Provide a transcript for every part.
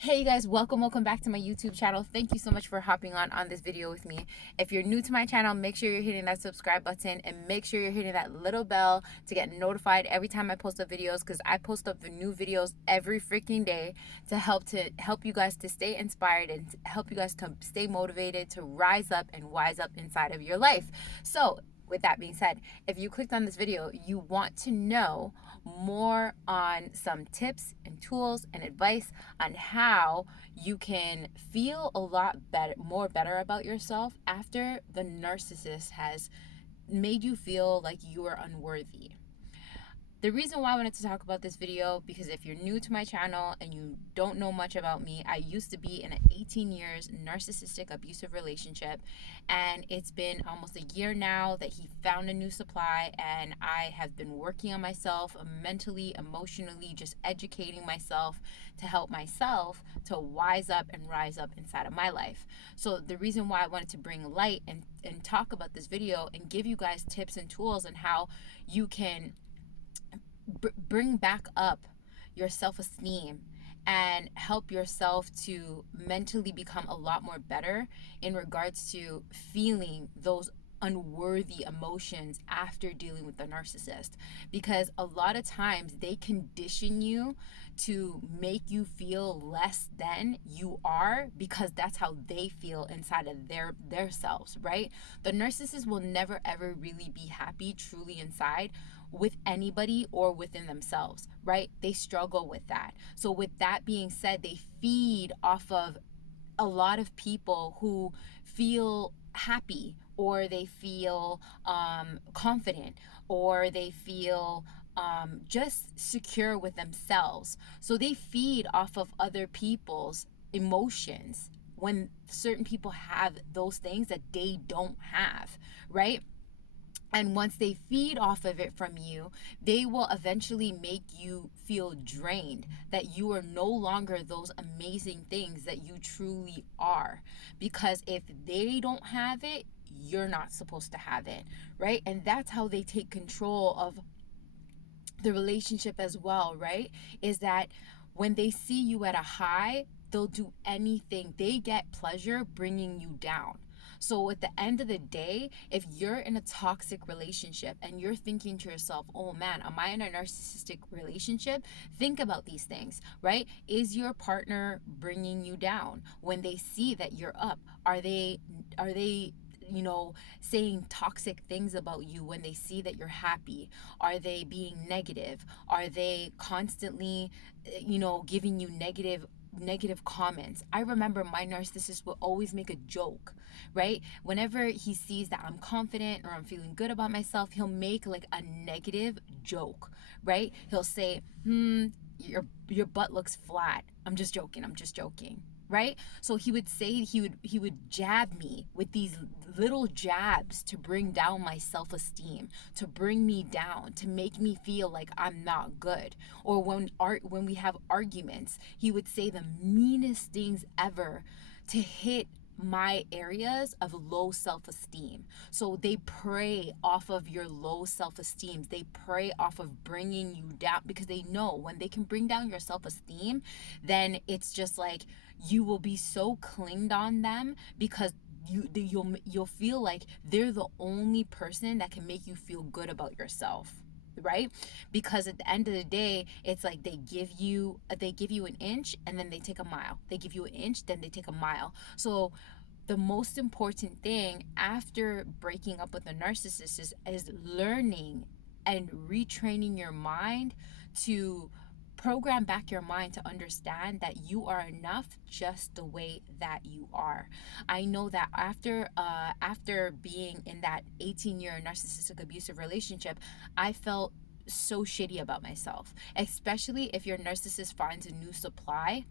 Hey you guys, welcome back to my YouTube channel. Thank you so much for hopping on this video with me. If you're new to my channel, make sure you're hitting that subscribe button and make sure you're hitting that little bell to get notified every time I post up videos, because I post up the new videos every freaking day to help you guys to stay inspired and to help you guys to stay motivated to rise up and wise up inside of your life. So with that being said, if you clicked on this video, you want to know more on some tips and tools and advice on how you can feel a lot better about yourself after the narcissist has made you feel like you are unworthy. The reason why I wanted to talk about this video, because if you're new to my channel and you don't know much about me, I used to be in an 18 years narcissistic abusive relationship, and it's been almost a year now that he found a new supply, and I have been working on myself mentally, emotionally, just educating myself to help myself to wise up and rise up inside of my life. So the reason why I wanted to bring light and talk about this video and give you guys tips and tools on how you can bring back up your self-esteem and help yourself to mentally become a lot more better in regards to feeling those unworthy emotions after dealing with the narcissist, because a lot of times they condition you to make you feel less than you are, because that's how they feel inside of their selves, right? The narcissist will never ever really be happy truly inside with anybody or within themselves, right? They struggle with that. So with that being said, they feed off of a lot of people who feel happy, or they feel confident, or they feel just secure with themselves. So they feed off of other people's emotions when certain people have those things that they don't have, right? And once they feed off of it from you, they will eventually make you feel drained, that you are no longer those amazing things that you truly are. Because if they don't have it, you're not supposed to have it, right? And that's how they take control of the relationship as well, right? Is that when they see you at a high, they'll do anything. They get pleasure bringing you down. So at the end of the day, if you're in a toxic relationship and you're thinking to yourself, oh man, am I in a narcissistic relationship? Think about these things, right? Is your partner bringing you down? When they see that you're up, are they saying toxic things about you when they see that you're happy? Are they being negative? Are they constantly, giving you negative comments? I remember my narcissist will always make a joke, right? Whenever he sees that I'm confident or I'm feeling good about myself, he'll make like a negative joke, right? He'll say, your butt looks flat. I'm just joking, right? So he would say, he would jab me with these little jabs to bring down my self-esteem, to bring me down, to make me feel like I'm not good. Or when we have arguments, he would say the meanest things ever to hit my areas of low self-esteem. So they prey off of your low self-esteem. They prey off of bringing you down, because they know when they can bring down your self-esteem, then it's just like you will be so clinged on them, because you'll feel like they're the only person that can make you feel good about yourself, right? Because at the end of the day, it's like they give you an inch and then they take a mile. They give you an inch, then they take a mile. So the most important thing after breaking up with a narcissist is learning and retraining your mind to program back your mind to understand that you are enough just the way that you are. I know that after being in that 18-year narcissistic abusive relationship, I felt so shitty about myself, especially if your narcissist finds a new supply.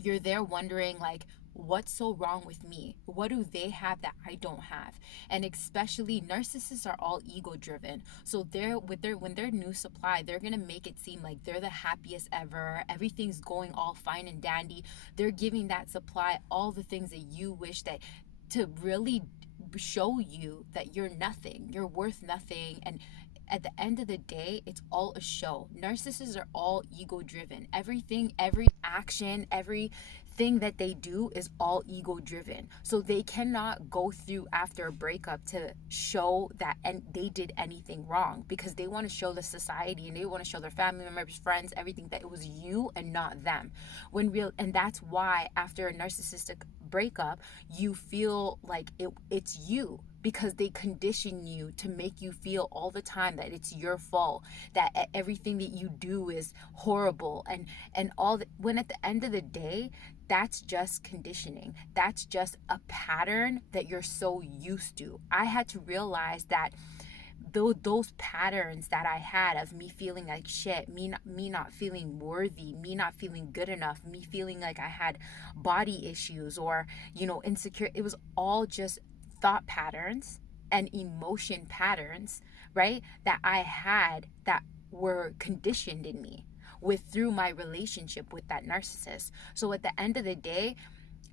You're there wondering, like, what's so wrong with me? What do they have that I don't have? And especially narcissists are all ego driven. So when their new supply, they're gonna make it seem like they're the happiest ever. Everything's going all fine and dandy. They're giving that supply all the things that you wish, that to really show you that you're nothing, you're worth nothing. And at the end of the day, it's all a show. Narcissists are all ego driven. Everything, every action, everything that they do is all ego driven. So they cannot go through after a breakup to show that and they did anything wrong, because they want to show the society and they want to show their family members, friends, everything, that it was you and not them. And that's why after a narcissistic breakup, you feel like it's you, because they condition you to make you feel all the time that it's your fault, that everything that you do is horrible, and when at the end of the day, that's just conditioning. That's just a pattern that you're so used to. I had to realize that those patterns that I had of me feeling like shit, me not feeling worthy, me not feeling good enough, me feeling like I had body issues or, insecure, it was all just thought patterns and emotion patterns, right? That I had that were conditioned in me through my relationship with that narcissist. So at the end of the day,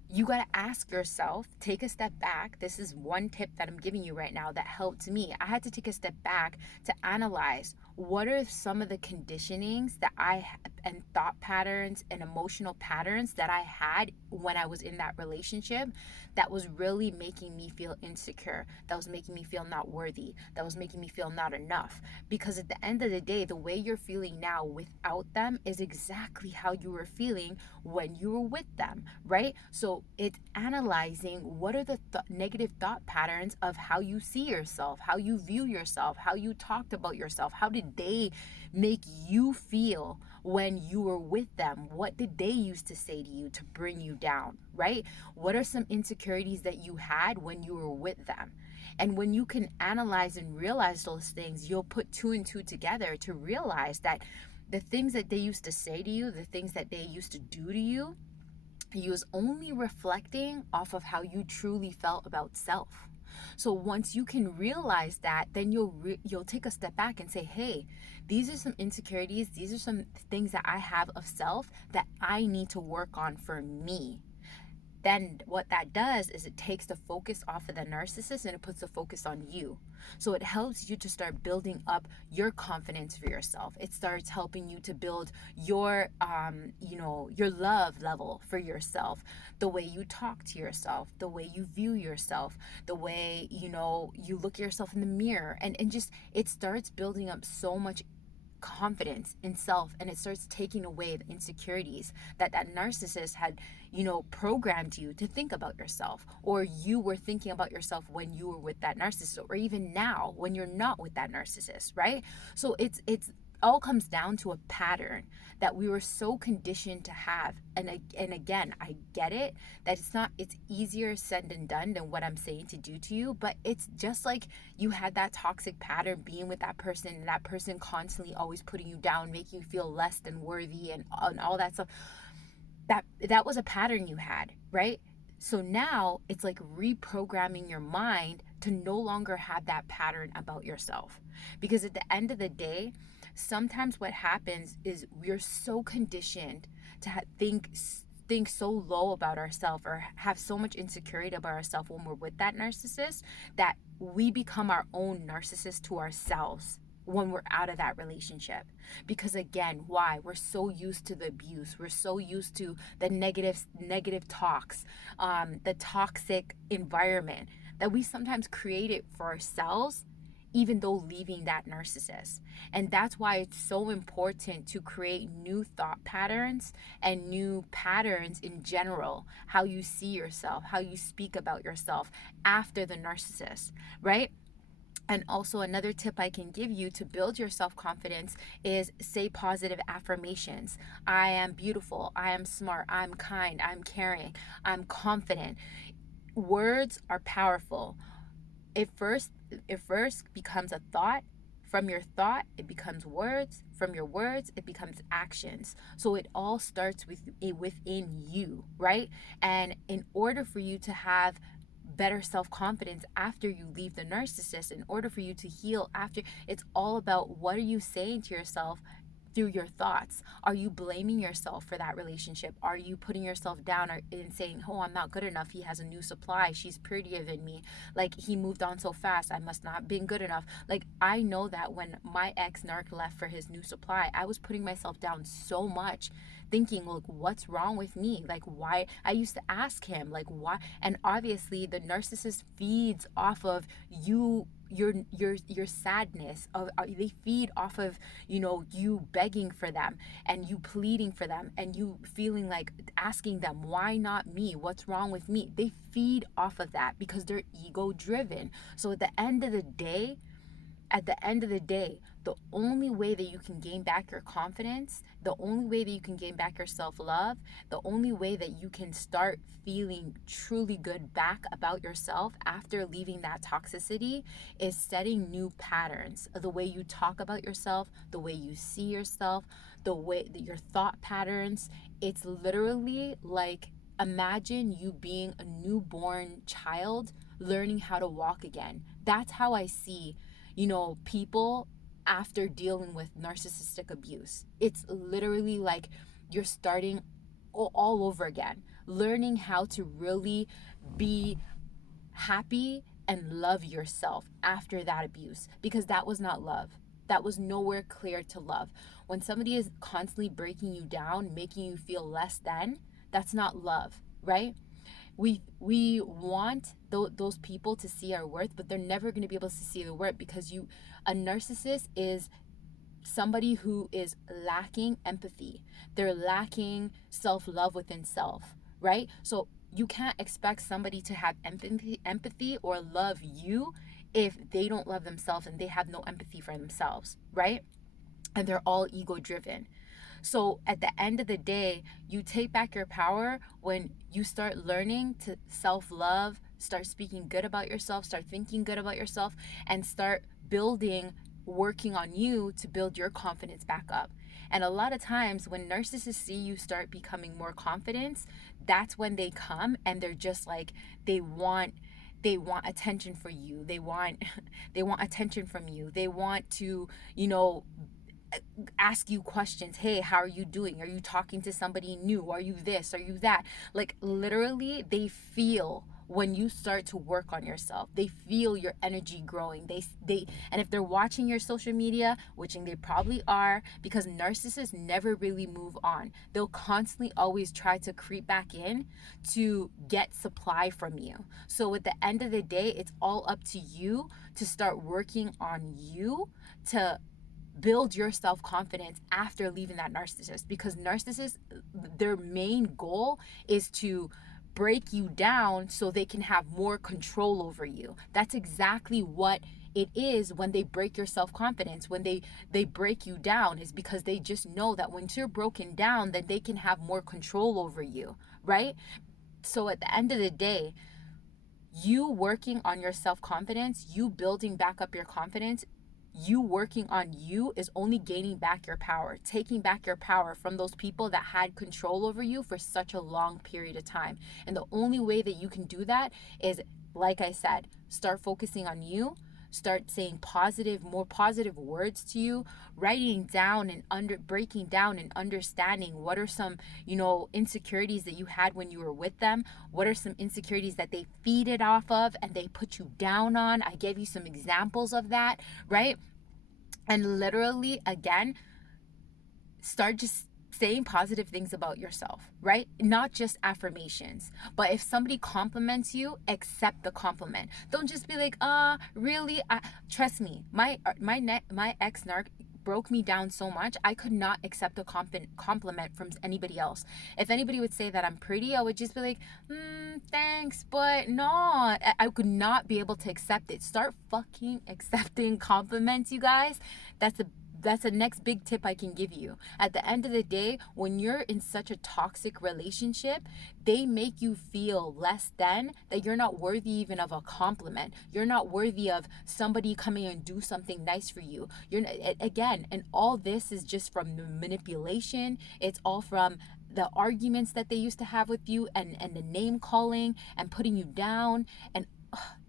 you got to ask yourself, take a step back. This is one tip that I'm giving you right now that helped me. I had to take a step back to analyze what are some of the conditionings that and thought patterns and emotional patterns that I had when I was in that relationship that was really making me feel insecure, that was making me feel not worthy, that was making me feel not enough. Because at the end of the day, the way you're feeling now without them is exactly how you were feeling when you were with them, right? So it's analyzing what are the negative thought patterns of how you see yourself, how you view yourself, how you talked about yourself. How did they make you feel when you were with them? What did they used to say to you to bring you down, right? What are some insecurities that you had when you were with them? And when you can analyze and realize those things, you'll put two and two together to realize that the things that they used to say to you, the things that they used to do to you, you was only reflecting off of how you truly felt about self. So once you can realize that, then you'll take a step back and say, hey, these are some insecurities, these are some things that I have of self that I need to work on for me. Then what that does is it takes the focus off of the narcissist and it puts the focus on you. So it helps you to start building up your confidence for yourself. It starts helping you to build your your love level for yourself, the way you talk to yourself, the way you view yourself, the way you look at yourself in the mirror, and just it starts building up so much confidence in self, and it starts taking away the insecurities that narcissist had programmed you to think about yourself, or you were thinking about yourself when you were with that narcissist, or even now when you're not with that narcissist, right? So it's all comes down to a pattern that we were so conditioned to have. And again, I get it that it's easier said than done than what I'm saying to do to you, but it's just like you had that toxic pattern being with that person, and that person constantly always putting you down, making you feel less than worthy, and all that stuff. That was a pattern you had, right? So now it's like reprogramming your mind to no longer have that pattern about yourself. Because at the end of the day, sometimes what happens is we're so conditioned to think so low about ourselves, or have so much insecurity about ourselves when we're with that narcissist, that we become our own narcissist to ourselves when we're out of that relationship. Because again, why? We're so used to the abuse, we're so used to the negative talks, the toxic environment, that we sometimes create it for ourselves, even though leaving that narcissist. And that's why it's so important to create new thought patterns and new patterns in general, how you see yourself, how you speak about yourself after the narcissist, right? And also another tip I can give you to build your self-confidence is say positive affirmations. I am beautiful, I am smart, I'm kind, I'm caring, I'm confident. Words are powerful. It first becomes a thought. From your thought, it becomes words. From your words, it becomes actions. So it all starts within you, right? And in order for you to have better self-confidence after you leave the narcissist, in order for you to heal after, it's all about what are you saying to yourself through your thoughts? Are you blaming yourself for that relationship? Are you putting yourself down and saying, oh, I'm not good enough, he has a new supply, she's prettier than me, like he moved on so fast, I must not have been good enough? Like, I know that when my ex narc left for his new supply, I was putting myself down so much, thinking, look, what's wrong with me? Like, why? I used to ask him, like, why? And obviously the narcissist feeds off of your sadness of, they feed off of, you know, you begging for them and you pleading for them and you feeling like asking them, why not me, what's wrong with me? They feed off of that because they're ego driven. So at the end of the day, the only way that you can gain back your confidence, the only way that you can gain back your self-love, the only way that you can start feeling truly good back about yourself after leaving that toxicity is setting new patterns. The way you talk about yourself, the way you see yourself, the way that your thought patterns. It's literally like, imagine you being a newborn child learning how to walk again. That's how I see, you know, people after dealing with narcissistic abuse. It's literally like you're starting all over again, learning how to really be happy and love yourself after that abuse, because that was not love. That was nowhere clear to love. When somebody is constantly breaking you down, making you feel less than, that's not love, right? We want those people to see our worth, but they're never going to be able to see the worth, because a narcissist is somebody who is lacking empathy. They're lacking self-love within self, right? So you can't expect somebody to have empathy or love you if they don't love themselves and they have no empathy for themselves, right? And they're all ego driven. So at the end of the day, you take back your power when you start learning to self-love, start speaking good about yourself, start thinking good about yourself, and start working on you to build your confidence back up. And a lot of times when narcissists see you start becoming more confident, that's when they come and they're just like, they want attention for you. They want attention from you. They want to, you know, ask you questions. Hey, how are you doing? Are you talking to somebody new? Are you this? Are you that? Like, literally, they feel when you start to work on yourself. They feel your energy growing. And if they're watching your social media, which they probably are, because narcissists never really move on. They'll constantly always try to creep back in to get supply from you. So at the end of the day, it's all up to you to start working on you to build your self-confidence after leaving that narcissist, because narcissists, their main goal is to break you down so they can have more control over you. That's exactly what it is when they break your self-confidence. When they break you down, is because they just know that once you're broken down, then they can have more control over you, right? So at the end of the day, you working on your self-confidence, you building back up your confidence, you working on you is only gaining back your power, taking back your power from those people that had control over you for such a long period of time. And the only way that you can do that is, like I said, start focusing on you, start saying more positive words to you, writing down and breaking down and understanding what are some, you know, insecurities that you had when you were with them. What are some insecurities that they feed it off of and they put you down on? I gave you some examples of that, right? And literally, again, start just saying positive things about yourself, right? Not just affirmations, but if somebody compliments you, accept the compliment. Don't just be like, really? Trust me, my ex narc broke me down so much, I could not accept a compliment from anybody else. If anybody would say that I'm pretty, I would just be like, thanks, but no. I could not be able to accept it. Start fucking accepting compliments, you guys. That's the next big tip I can give you. At the end of the day, when you're in such a toxic relationship, they make you feel less than, that you're not worthy even of a compliment. You're not worthy of somebody coming and do something nice for you. Again, and all this is just from the manipulation. It's all from the arguments that they used to have with you, and the name calling and putting you down. And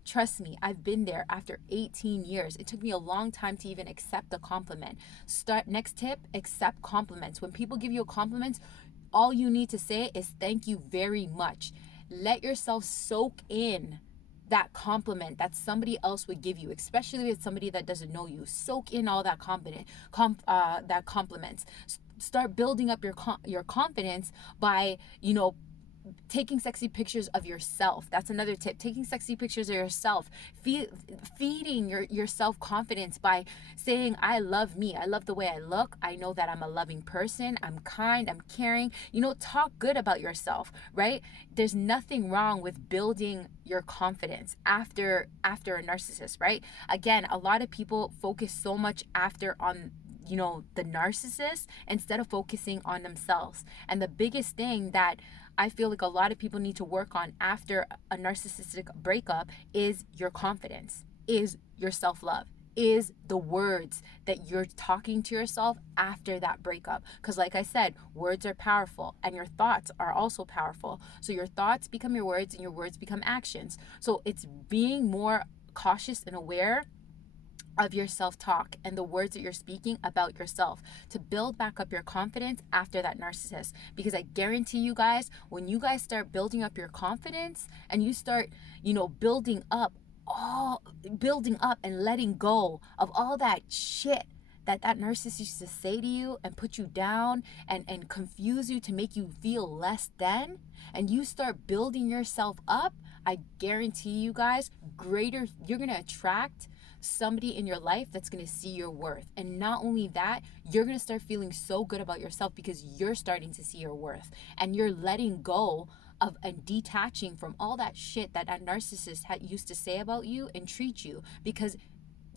Trust me, I've been there after 18 years. It took me a long time to even accept a compliment. Next tip, accept compliments. When people give you a compliment, all you need to say is thank you very much. Let yourself soak in that compliment that somebody else would give you, especially with somebody that doesn't know you. Soak in all that compliments. Start building up your confidence by, taking sexy pictures of yourself. That's another tip. Taking sexy pictures of yourself. Feeding your self-confidence by saying, I love me. I love the way I look. I know that I'm a loving person. I'm kind. I'm caring. Talk good about yourself, right? There's nothing wrong with building your confidence after a narcissist, right? Again, a lot of people focus so much after on the narcissist instead of focusing on themselves. And the biggest thing that I feel like a lot of people need to work on after a narcissistic breakup is your confidence, is your self-love, is the words that you're talking to yourself after that breakup. Because like I said, words are powerful and your thoughts are also powerful. So your thoughts become your words and your words become actions. So it's being more cautious and aware of your self-talk and the words that you're speaking about yourself to build back up your confidence after that narcissist. Because I guarantee you guys, when you guys start building up your confidence and you start, building up and letting go of all that shit that narcissist used to say to you and put you down and confuse you to make you feel less than, and you start building yourself up, I guarantee you guys, you're going to attract somebody in your life that's going to see your worth. And not only that, you're going to start feeling so good about yourself because you're starting to see your worth and you're letting go of and detaching from all that shit that narcissist used to say about you and treat you, because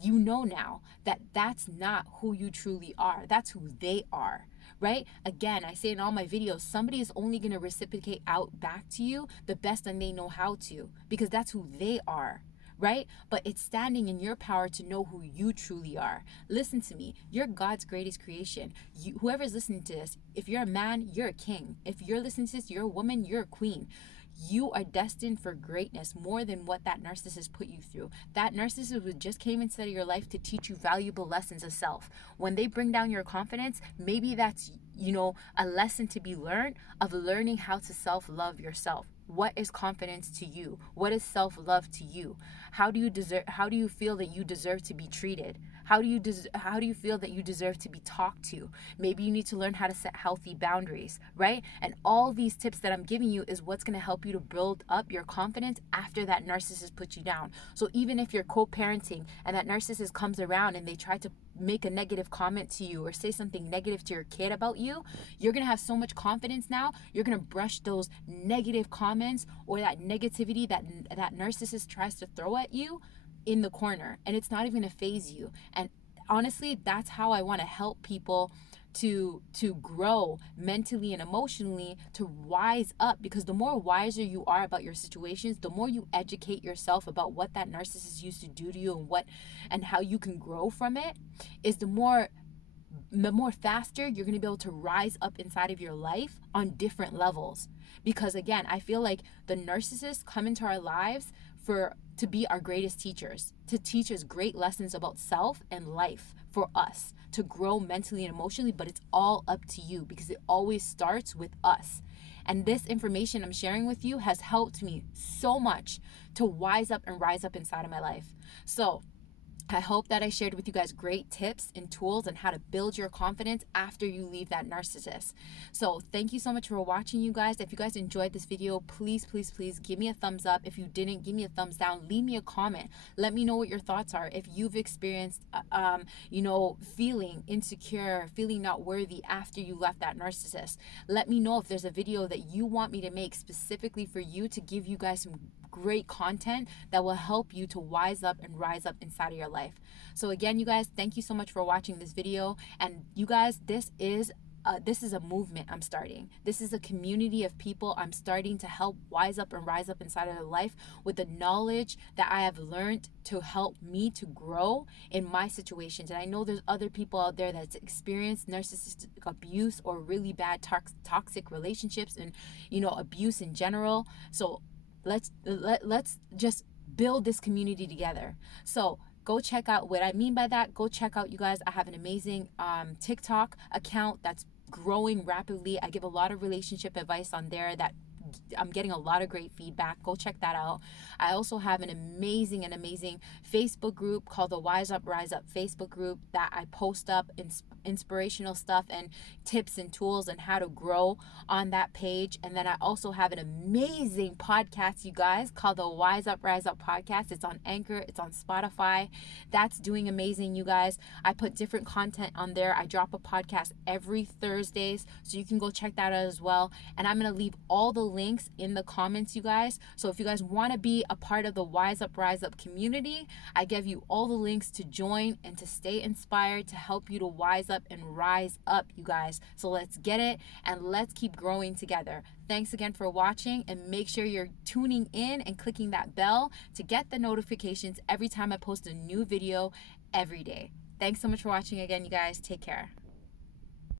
you know now that that's not who you truly are. That's who they are, right? Again, I say in all my videos, somebody is only going to reciprocate out back to you the best that they know how to, because that's who they are, right? But it's standing in your power to know who you truly are. Listen to me. You're God's greatest creation. Whoever's listening to this, if you're a man, you're a king. If you're listening to this, you're a woman, you're a queen. You are destined for greatness more than what that narcissist put you through. That narcissist just came inside of your life to teach you valuable lessons of self. When they bring down your confidence, maybe that's, a lesson to be learned of learning how to self-love yourself. What is confidence to you? What is self-love to you? How do you feel that you deserve to be treated? How do you feel that you deserve to be talked to? Maybe you need to learn how to set healthy boundaries, right? And all these tips that I'm giving you is what's going to help you to build up your confidence after that narcissist puts you down. So even if you're co-parenting and that narcissist comes around and they try to make a negative comment to you or say something negative to your kid about you, you're going to have so much confidence now. You're going to brush those negative comments or that negativity that narcissist tries to throw at you in the corner, and it's not even going to faze you. And honestly, that's how I want to help people to grow mentally and emotionally, to wise up, because the more wiser you are about your situations, the more you educate yourself about what that narcissist used to do to you and how you can grow from it, is the more faster you're going to be able to rise up inside of your life on different levels. Because again, I feel like the narcissists come into our lives to be our greatest teachers, to teach us great lessons about self and life for us to grow mentally and emotionally. But it's all up to you, because it always starts with us. And this information I'm sharing with you has helped me so much to wise up and rise up inside of my life. So I hope that I shared with you guys great tips and tools on how to build your confidence after you leave that narcissist. So thank you so much for watching, you guys. If you guys enjoyed this video, please, please, please give me a thumbs up. If you didn't, give me a thumbs down. Leave me a comment. Let me know what your thoughts are. If you've experienced, feeling insecure, feeling not worthy after you left that narcissist. Let me know if there's a video that you want me to make specifically for you, to give you guys some great content that will help you to wise up and rise up inside of your life. So again, you guys, thank you so much for watching this video. And you guys, this is a movement I'm starting. This is a community of people I'm starting to help wise up and rise up inside of their life with the knowledge that I have learned to help me to grow in my situations. And I know there's other people out there that's experienced narcissistic abuse or really bad toxic relationships and abuse in general. So let's just build this community together. So go check out what I mean by that. Go check out, you guys. I have an amazing TikTok account that's growing rapidly. I give a lot of relationship advice on there that I'm getting a lot of great feedback. Go check that out. I also have an amazing Facebook group called the Wise Up Rise Up Facebook group that I post up inspirational stuff and tips and tools and how to grow on that page. And then I also have an amazing podcast, you guys, called the Wise Up Rise Up podcast. It's on Anchor, it's on Spotify. That's doing amazing, you guys. I put different content on there. I drop a podcast every Thursdays, so you can go check that out as well. And I'm going to leave all the links in the comments, you guys. So if you guys want to be a part of the Wise Up Rise Up community, I give you all the links to join and to stay inspired, to help you to wise up and rise up, you guys. So let's get it and let's keep growing together. Thanks again for watching, and make sure you're tuning in and clicking that bell to get the notifications every time I post a new video every day. Thanks so much for watching again, you guys. Take care.